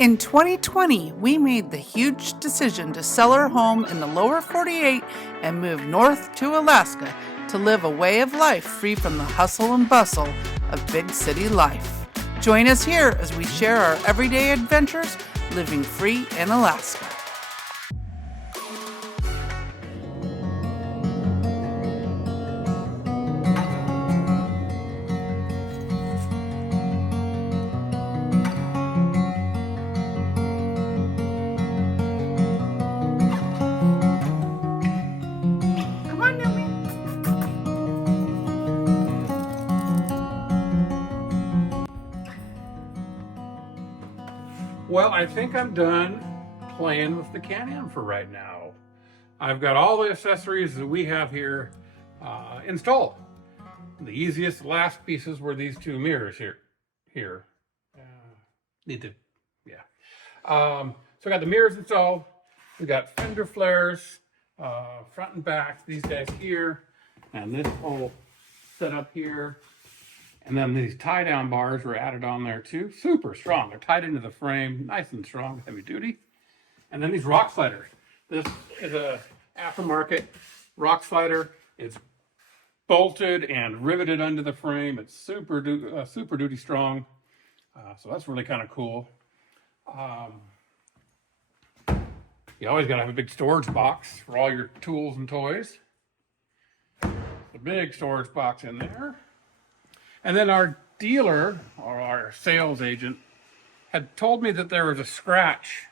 In 2020, we made the huge decision to sell our home in the lower 48 and move north to Alaska to live a way of life free from the hustle and bustle of big city life. Join us here as we share our everyday adventures living free in Alaska. Well, I think I'm done playing with the Can-Am for right now. I've got all the accessories that we have here installed. The easiest last pieces were these two mirrors here. So I got the mirrors installed. We got fender flares, front and back, these guys here, and this whole setup here. And then these tie-down bars were added on there too. Super strong. They're tied into the frame, nice and strong, heavy duty. And then these rock sliders. This is a aftermarket rock slider. It's bolted and riveted under the frame. It's super duty strong. So that's really kind of cool. You always got to have a big storage box for all your tools and toys. A big storage box in there. And then our dealer, or our sales agent, had told me that there was a scratch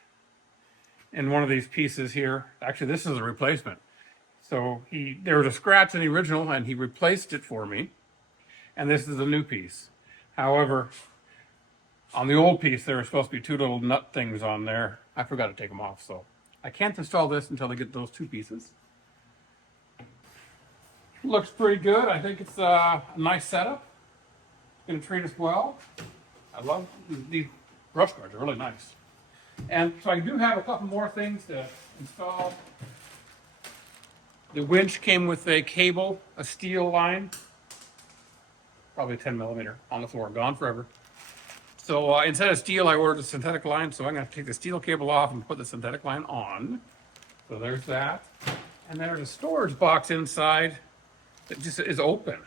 in one of these pieces here. Actually, this is a replacement. So there was a scratch in the original, and he replaced it for me. And this is a new piece. However, on the old piece, there were supposed to be two little nut things on there. I forgot to take them off, so I can't install this until I get those two pieces. Looks pretty good. I think it's a nice setup. Going to treat us well. I love these brush guards, are really nice. And so I do have a couple more things to install. The winch came with a cable, a steel line, probably 10 millimeter on the floor, gone forever. So instead of steel, I ordered a synthetic line, so I'm going to take the steel cable off and put the synthetic line on. So there's that. And there's a storage box inside that just is open.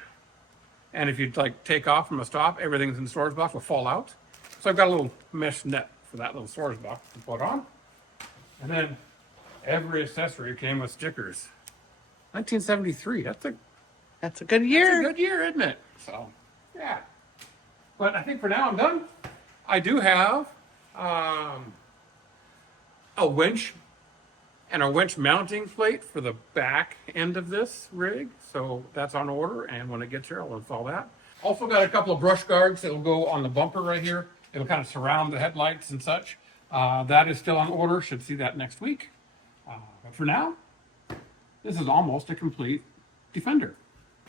And if you take off from a stop, everything's in the storage box will fall out. So I've got a little mesh net for that little storage box to put on. And then every accessory came with stickers. 1973, That's a good year. That's a good year, isn't it? So, yeah. But I think for now I'm done. I do have a winch and a winch mounting plate for the back end of this rig. So that's on order, and when it gets here, I'll install that. Also got a couple of brush guards that will go on the bumper right here. It'll kind of surround the headlights and such. That is still on order. Should see that next week. But for now, this is almost a complete Defender.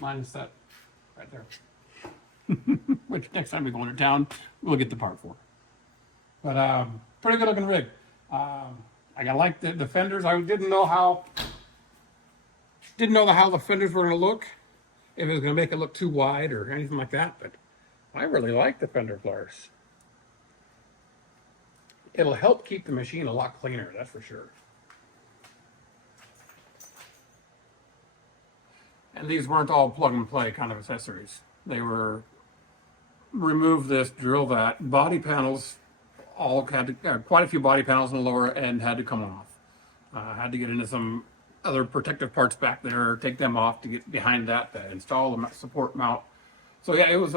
Mine is set right there. Which next time we go into town, we'll get the part for. But pretty good looking rig. I like the fenders. I didn't know how the fenders were going to look, if it was going to make it look too wide or anything like that, but I really like the fender flares. It'll help keep the machine a lot cleaner, that's for sure. And these weren't all plug and play kind of accessories. They were remove this, drill that. Body panels all had to, quite a few body panels in the lower end had to come off. Had to get into some other protective parts back there, take them off to get behind that to install the support mount. So yeah, it was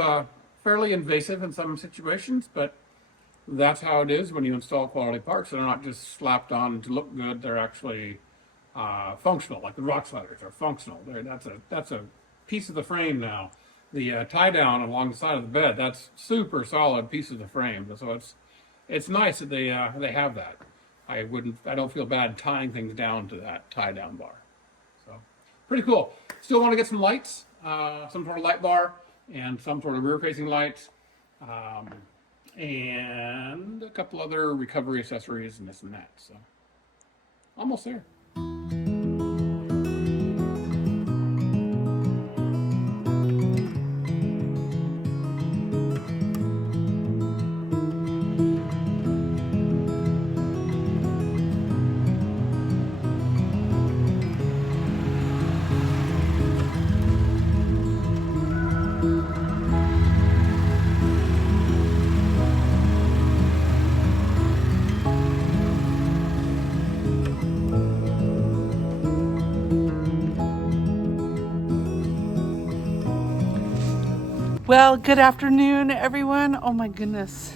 fairly invasive in some situations, but that's how it is when you install quality parts. They're not just slapped on to look good, they're actually functional, like the rock sliders are functional. That's a piece of the frame now. The tie down along the side of the bed, that's super solid piece of the frame. So it's nice that they have that. I don't feel bad tying things down to that tie down bar. So pretty cool. Still want to get some lights, some sort of light bar and some sort of rear facing lights, and a couple other recovery accessories and this and that. So almost there. Well, good afternoon, everyone. Oh my goodness.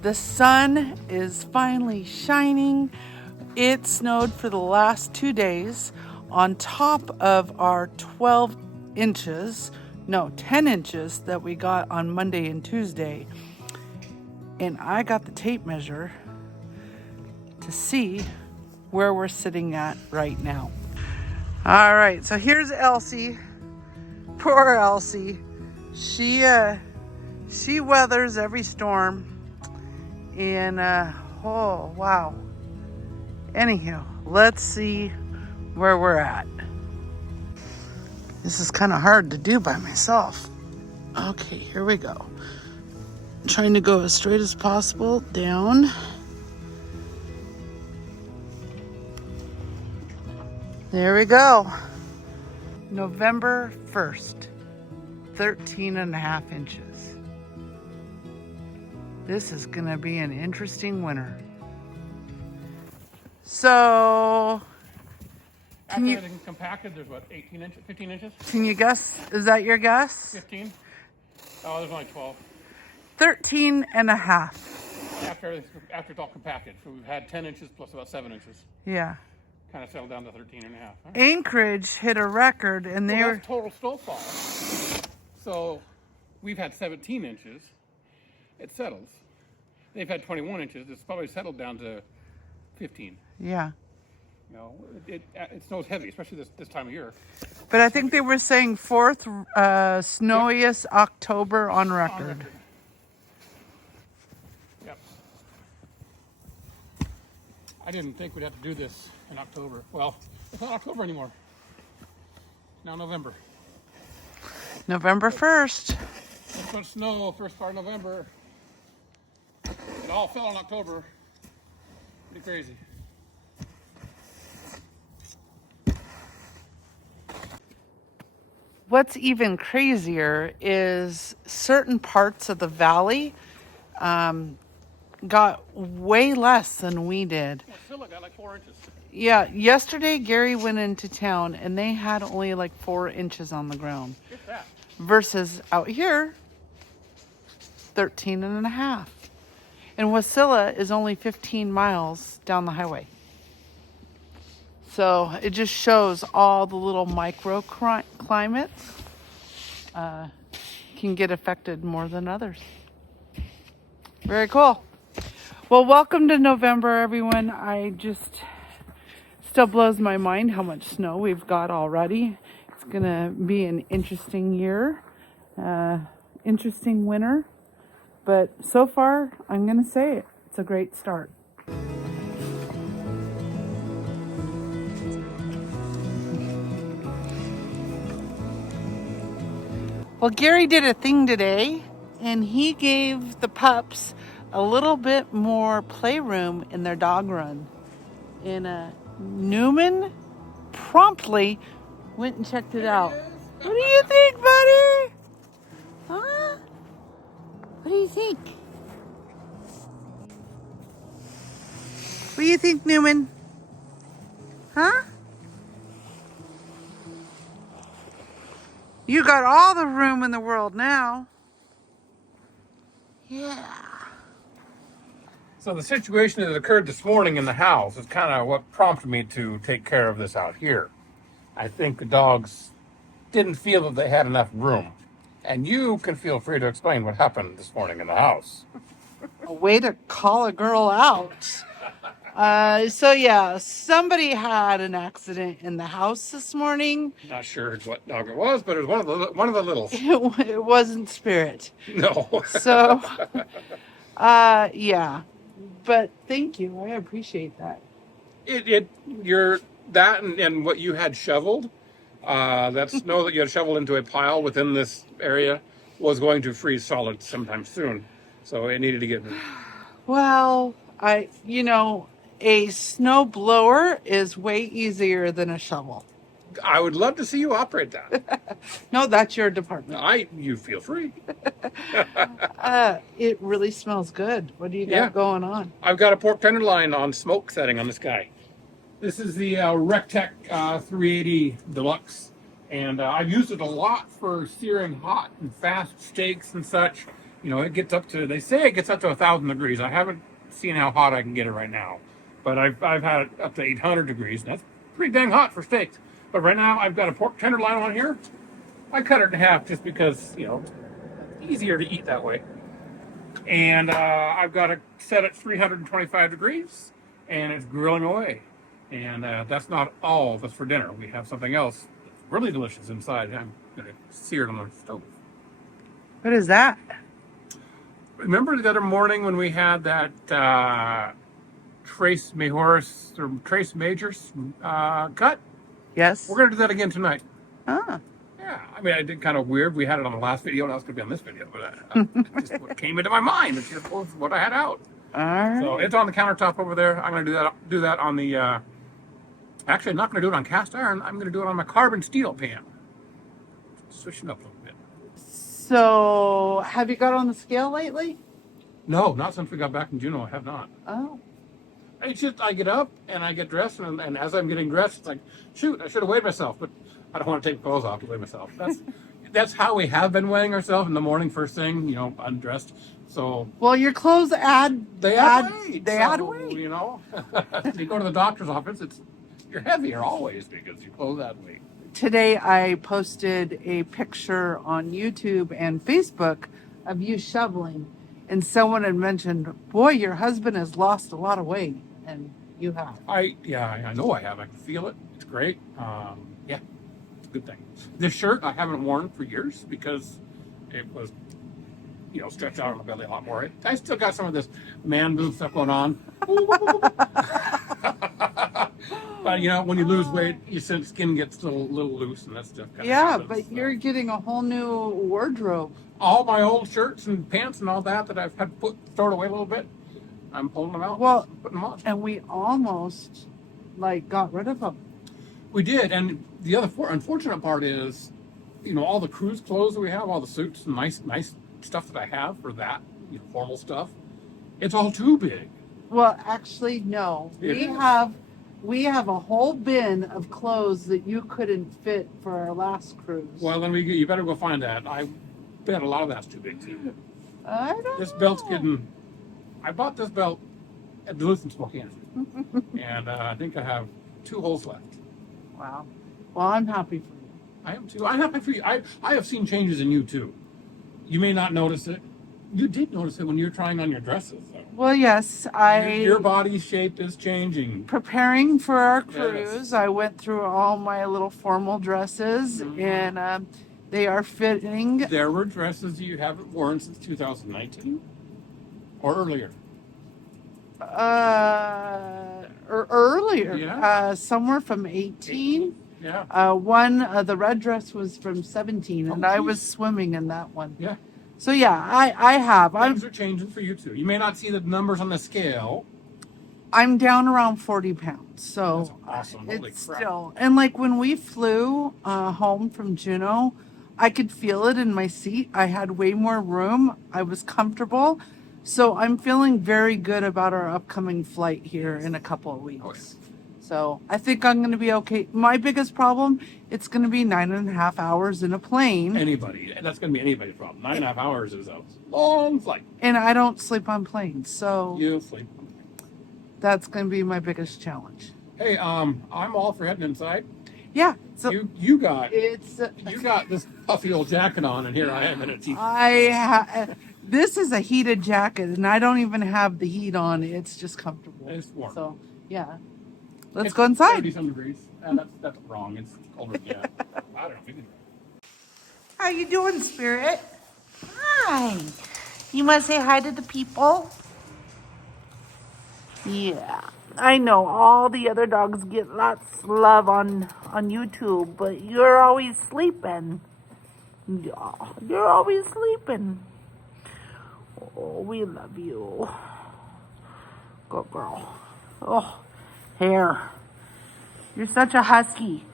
The sun is finally shining. It snowed for the last 2 days on top of our 12 inches, no, 10 inches that we got on Monday and Tuesday. And I got the tape measure to see where we're sitting at right now. All right, so here's Elsie. Poor Elsie. She weathers every storm. And oh wow. Anywho, let's see where we're at. This is kind of hard to do by myself. Okay, here we go. Trying to go as straight as possible down. There we go. November 1st, 13.5 inches. This is gonna be an interesting winter. So, After everything compacted, there's what, 18 inches, 15 inches? can you guess? Is that your guess? 15? Oh, there's only 12. 13.5. After it's all compacted. So we've had 10 inches plus about 7 inches. Yeah. Kind of settled down to 13.5. Huh? Anchorage hit a record and they were... That's total snowfall. So we've had 17 inches. It settles. They've had 21 inches. It's probably settled down to 15. Yeah. You know, it snows heavy, especially this time of year. But I think they were saying fourth snowiest October on record. Yep. I didn't think we'd have to do this in October. Well, it's not October anymore. Now November. November 1st. Let's put snow first part of November. It all fell in October. Pretty crazy. What's even crazier is certain parts of the valley got way less than we did. Well, still, I got like 4 inches. Yeah, yesterday Gary went into town and they had only like 4 inches on the ground. Get that. Versus out here, 13.5. And Wasilla is only 15 miles down the highway. So it just shows all the little microclimates can get affected more than others. Very cool. Well, welcome to November, everyone. Still blows my mind how much snow we've got already. It's gonna be an interesting year, interesting winter. But so far, I'm gonna say it's a great start. Well, Gary did a thing today, and he gave the pups a little bit more playroom in their dog run. And Newman promptly went and checked it out. What do you think, buddy? Huh? What do you think? What do you think, Newman? Huh? You got all the room in the world now. Yeah. So the situation that occurred this morning in the house is kind of what prompted me to take care of this out here. I think the dogs didn't feel that they had enough room. And you can feel free to explain what happened this morning in the house. A way to call a girl out. So yeah, somebody had an accident in the house this morning. Not sure what dog it was, but it was one of the littles. It wasn't Spirit. No. So, yeah. But thank you. I appreciate that. You're that and what you had shoveled, that snow that you had shoveled into a pile within this area was going to freeze solid sometime soon. So it needed to get moved. Well, a snow blower is way easier than a shovel. I would love to see you operate that. No, that's your department. You feel free. It really smells good. What do you got going on? I've got a pork tenderloin on smoke setting on this guy. This is the Recteq 380 Deluxe. And I've used it a lot for searing hot and fast steaks and such. You know, it gets up to, they say it gets up to 1,000 degrees. I haven't seen how hot I can get it right now, but I've had it up to 800 degrees. And that's pretty dang hot for steaks. But right now I've got a pork tenderloin on here. I cut it in half just because, you know, easier to eat that way. And I've got it set at 325 degrees, and it's grilling away. And that's not all that's for dinner. We have something else that's really delicious inside. I'm going to sear it on the stove. What is that? Remember the other morning when we had that Trace Majors or Trace Majors cut? Yes. We're going to do that again tonight. Ah. Yeah, I mean, I did kind of weird. We had it on the last video, now it's going to be on this video. But just what came into my mind. It's just what I had out. All right. So it's on the countertop over there. I'm going to do that on the. Actually, I'm not going to do it on cast iron. I'm going to do it on my carbon steel pan. Switching up a little bit. So, have you got on the scale lately? No, not since we got back in Juneau. I have not. Oh. It's just I get up and I get dressed, and as I'm getting dressed, it's like, shoot, I should have weighed myself, but I don't want to take clothes off to weigh myself. That's how we have been weighing ourselves in the morning, first thing, you know, undressed. So Well, your clothes add weight. They add weight. You know, you go to the doctor's office, you're heavier always because your clothes add weight. Today I posted a picture on YouTube and Facebook of you shoveling, and someone had mentioned, "Boy, your husband has lost a lot of weight," and you have. I know I have. I can feel it. It's great. Yeah, it's a good thing. This shirt I haven't worn for years because it was, you know, stretched out on the belly a lot more. I still got some of this man boob stuff going on. But you know, when you lose weight, your skin gets a little loose, and that stuff. Yeah, but you're getting a whole new wardrobe. All my old shirts and pants and all that I've had thrown away a little bit, I'm pulling them out. Well, and putting them on. And we almost got rid of them. We did, and the other unfortunate part is, you know, all the cruise clothes that we have, all the suits and nice stuff that I have for that, you know, formal stuff. It's all too big. Well, actually, no. We have a whole bin of clothes that you couldn't fit for our last cruise. Well, then you better go find that. I bet a lot of that's too big too. I don't know. This belt's getting. I bought this belt at Duluth and Spokane, and I think I have 2 holes left. Wow. Well, I'm happy for you. I am too. I'm happy for you. I have seen changes in you too. You may not notice it. You did notice it when you were trying on your dresses, though. Well, yes, Your body shape is changing. Preparing for our cruise, Yes. I went through all my little formal dresses, and they are fitting. There were dresses you haven't worn since 2019 or earlier. Earlier, Yeah. somewhere from 18. Yeah. The red dress was from 17, and I was swimming in that one. Yeah. So yeah, I have. Things are changing for you too. You may not see the numbers on the scale. I'm down around 40 pounds. So That's awesome. Holy it's crap. still, and when we flew home from Juneau, I could feel it in my seat. I had way more room. I was comfortable. So I'm feeling very good about our upcoming flight here in a couple of weeks. Oh, yeah. So I think I'm going to be okay. My biggest problem, it's going to be 9.5 hours in a plane. That's going to be anybody's problem. 9.5 hours is a long flight. And I don't sleep on planes. So You'll sleep. that's going to be my biggest challenge. Hey, I'm all for heading inside. Yeah. So You got it's this puffy old jacket on, and here I am in a t-shirt. This is a heated jacket, and I don't even have the heat on. It's just comfortable. It's warm. So yeah, let's It's go inside. 30-some degrees. That's wrong. It's colder. Yeah. I don't know. Maybe. How you doing, Spirit? Hi. You want to say hi to the people? Yeah. I know all the other dogs get lots of love on YouTube, but you're always sleeping. Yeah, you're always sleeping. Oh, we love you. Good girl. Oh, hair. You're such a husky.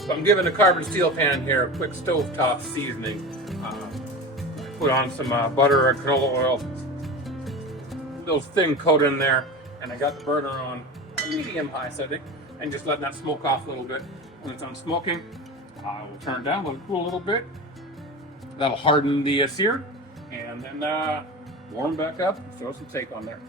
So I'm giving the carbon steel pan here a quick stovetop seasoning. Put on some butter or canola oil, little thin coat in there, and I got the burner on medium high setting, and just letting that smoke off a little bit. When it's done smoking, I will turn it down, let it cool a little bit. That'll harden the sear, and then warm back up, throw some steak on there.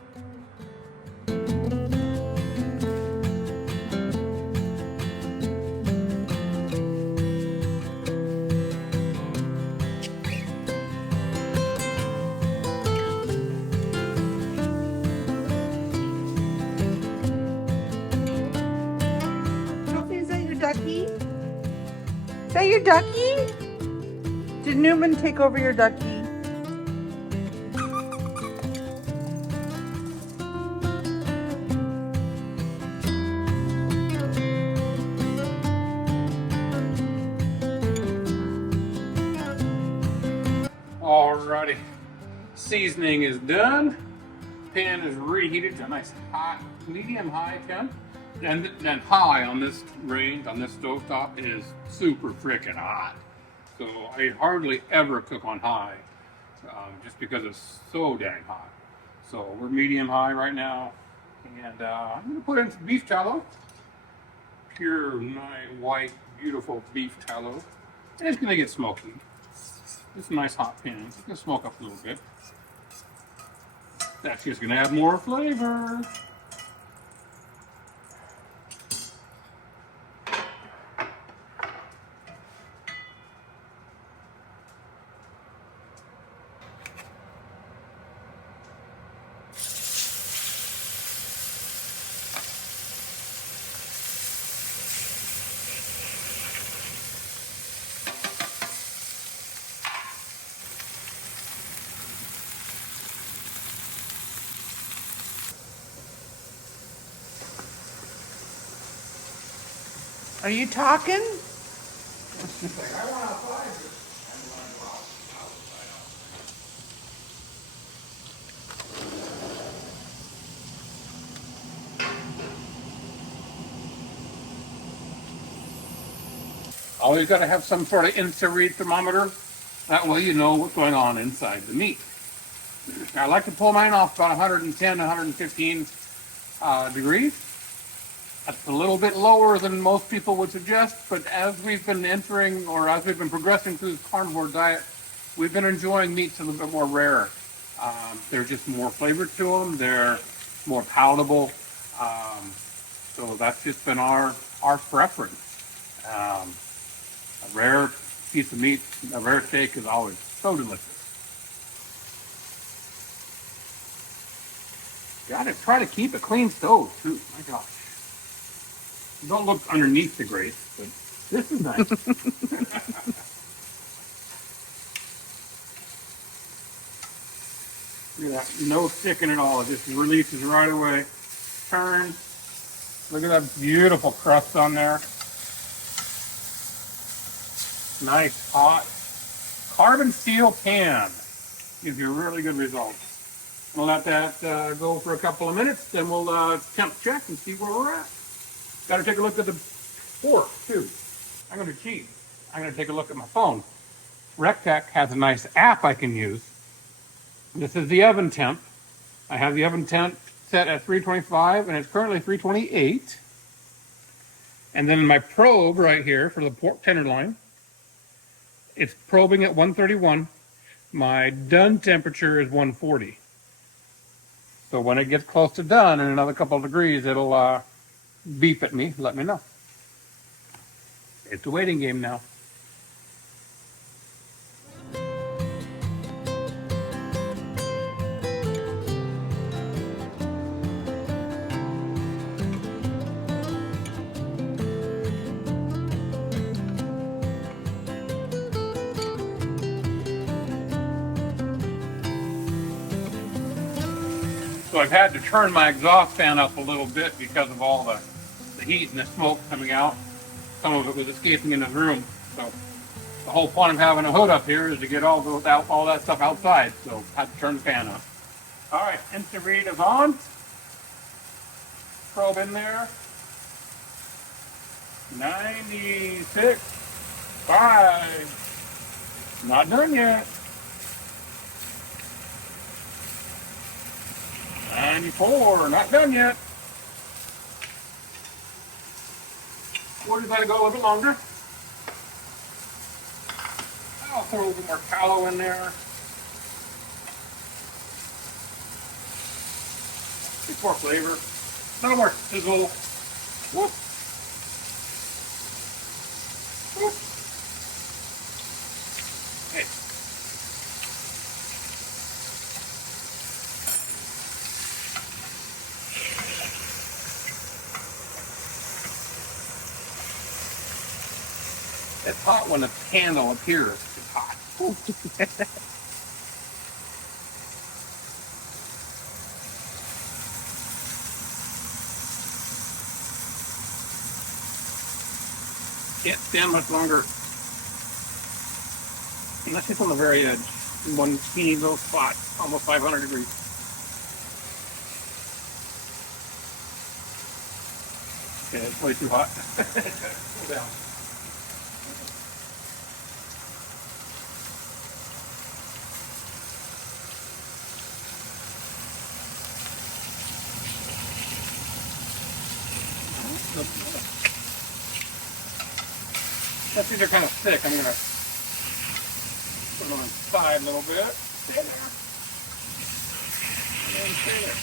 Sophie, is that your ducky? Is that your ducky? Did Newman take over your ducky? Alrighty, seasoning is done. Pan is reheated to a nice hot, medium-high temp. And then high on this range, on this stovetop, is super freaking hot. So I hardly ever cook on high, just because it's so dang hot. So we're medium-high right now. And I'm gonna put in some beef tallow. Pure, nice, white, beautiful beef tallow. And it's gonna get smoky. It's a nice hot pan. It's gonna smoke up a little bit. That's just gonna add more flavor. Are you talking? Always got to have some sort of infrared thermometer. That way you know what's going on inside the meat. I like to pull mine off about 110, 115 degrees. That's a little bit lower than most people would suggest, but as we've been entering, or as we've been progressing through this carnivore diet, we've been enjoying meats a little bit more rare. They're just more flavor to them. They're more palatable. So that's just been our preference. A rare piece of meat, a rare steak is always so delicious. Gotta try to keep a clean stove too. My gosh. Don't look underneath the grate, but this is nice. Look at that, no sticking at all. It just releases right away. Turn. Look at that beautiful crust on there. Nice hot carbon steel pan. Gives you a really good result. We'll let that go for a couple of minutes, then we'll temp check and see where we're at. Got to take a look at the fork too. I'm going to cheat. I'm going to take a look at my phone. Recteq has a nice app I can use. This is the oven temp. I have the oven temp set at 325 and it's currently 328. And then my probe right here for the pork tenderloin, it's probing at 131. My done temperature is 140. So when it gets close to done in another couple of degrees, it'll beep at me, let me know. It's a waiting game now. So I've had to turn my exhaust fan up a little bit because of all the heat and the smoke coming out. Some of it was escaping in the room. So the whole point of having a hood up here is to get all that stuff outside. So I had to turn the fan up. All right, instant read is on. Probe in there. 96, 5. Not done yet. 94, not done yet. We'll just let it go a little bit longer. I'll throw a little bit more tallow in there. Get more flavor. A little more sizzle. Whoop. Whoop. Hey. It's hot when the candle appears. It's hot. Can't stand much longer. Unless it's on the very edge. In one teeny little spot, almost 500 degrees. Okay, it's way too hot. Cool down. Since these are kind of thick, I'm going to put them on the side a little bit. Stay there. And then stay there.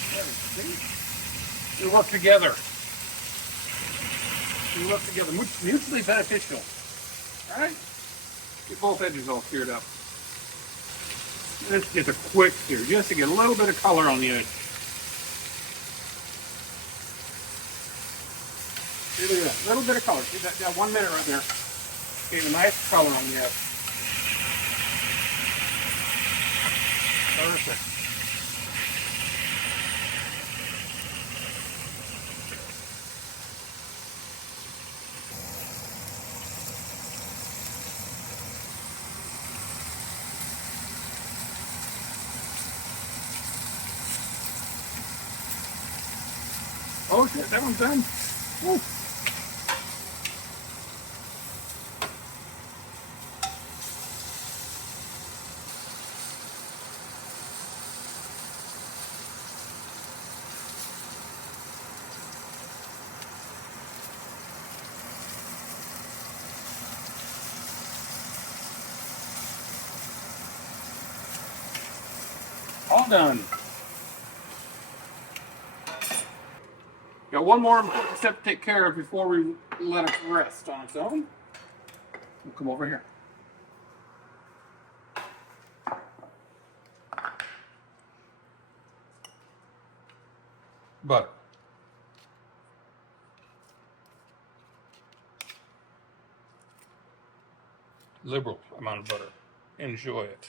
See? We work together. We work together. Mutually beneficial. Alright? Get both edges all seared up. This gets a quick sear, just to get a little bit of color on the edge. See, look at that. A little bit of color. See that 1 minute right there. Gave a nice color on the edge. Perfect. Oh shit, that one's done. Woo. All done. Got one more important step to take care of before we let it rest on its own. We'll come over here. Butter. Liberal amount of butter. Enjoy it.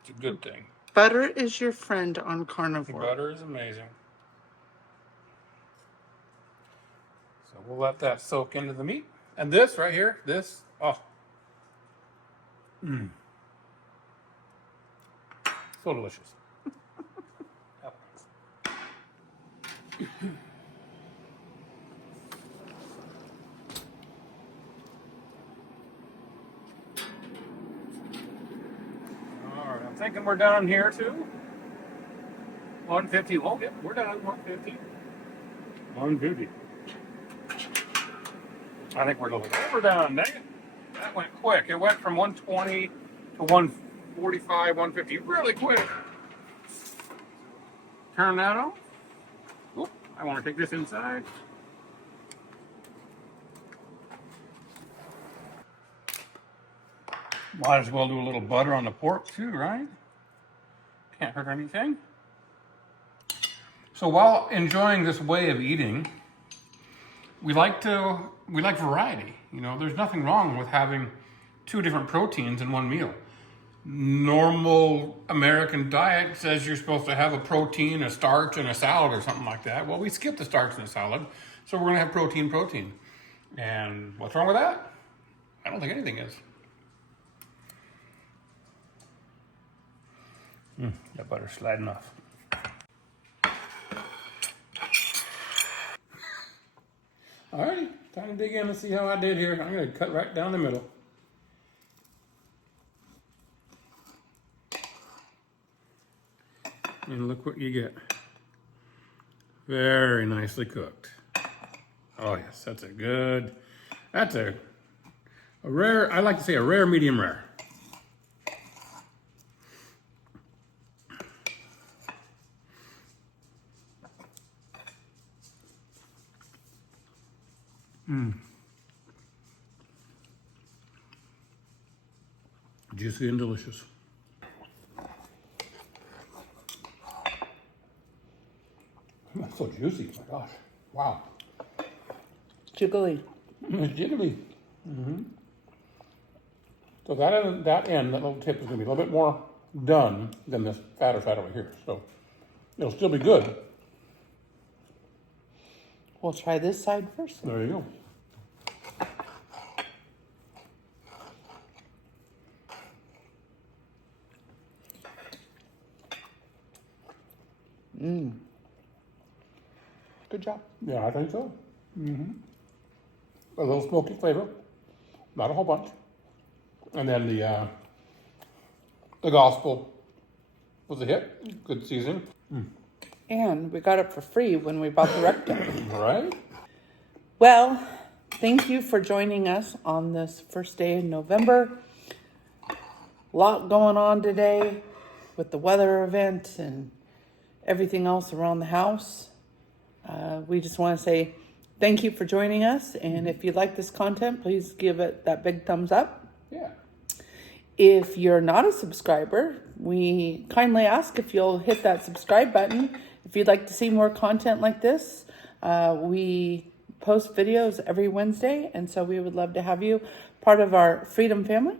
It's a good thing. Butter is your friend on Carnivore. Butter is amazing. So we'll let that soak into the meat. And this right here, this, oh. So delicious. Alright, I'm thinking we're done here too. 150. Oh, yeah, we're done. 150. 150. I think we're a little bit overdone. Dang it. That went quick. It went from 120 to 145, 150 really quick. Turn that on. Oop, I want to take this inside. Might as well do a little butter on the pork too, right? Can't hurt anything. So while enjoying this way of eating, we like variety. You know, there's nothing wrong with having 2 different proteins in one meal. Normal American diet says you're supposed to have a protein, a starch, and a salad or something like that. Well, we skip the starch and the salad, so we're gonna have protein. And what's wrong with that? I don't think anything is. That butter's sliding off. Alrighty, time to dig in and see how I did here. I'm gonna cut right down the middle. And look what you get. Very nicely cooked. Oh yes, that's a rare, I like to say a rare medium rare. Juicy and delicious. That's so juicy, my gosh. Wow. Jiggly. It's jiggly. So that little tip is going to be a little bit more done than this fatter side over here. So it'll still be good. We'll try this side first. There you go. Good job. Yeah, I think so. A little smoky flavor, not a whole bunch. And then the gospel was a hit. Good season. And we got it for free when we bought the Recteq. Right? Well, thank you for joining us on this first day in November. A lot going on today with the weather event and everything else around the house. We just want to say thank you for joining us. And if you like this content, please give it that big thumbs up. Yeah. If you're not a subscriber, we kindly ask if you'll hit that subscribe button. If you'd like to see more content like this, we post videos every Wednesday. And so we would love to have you part of our Freedom family.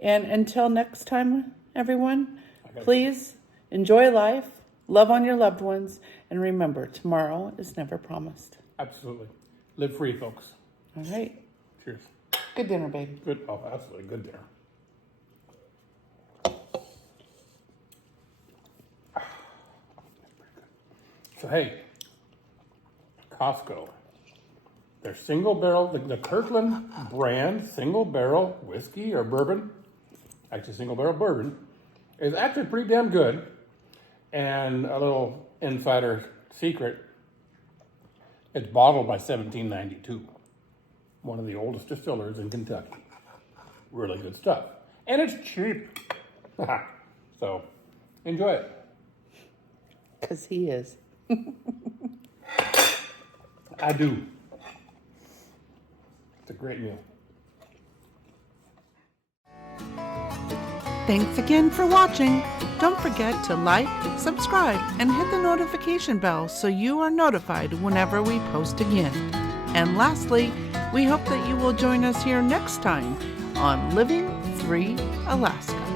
And until next time, everyone, please enjoy life, love on your loved ones, and remember, tomorrow is never promised. Absolutely. Live free, folks. All right. Cheers. Good dinner, baby. Good. Oh, absolutely good dinner. So hey, Costco, their single barrel, the Kirkland brand single barrel whiskey or bourbon, actually single barrel bourbon, is actually pretty damn good. And a little insider secret, it's bottled by 1792. One of the oldest distillers in Kentucky. Really good stuff. And it's cheap. So, enjoy it. Because he is. I do. It's a great meal. Thanks again for watching. Don't forget to like, subscribe, and hit the notification bell so you are notified whenever we post again. And lastly, we hope that you will join us here next time on Living Free Alaska.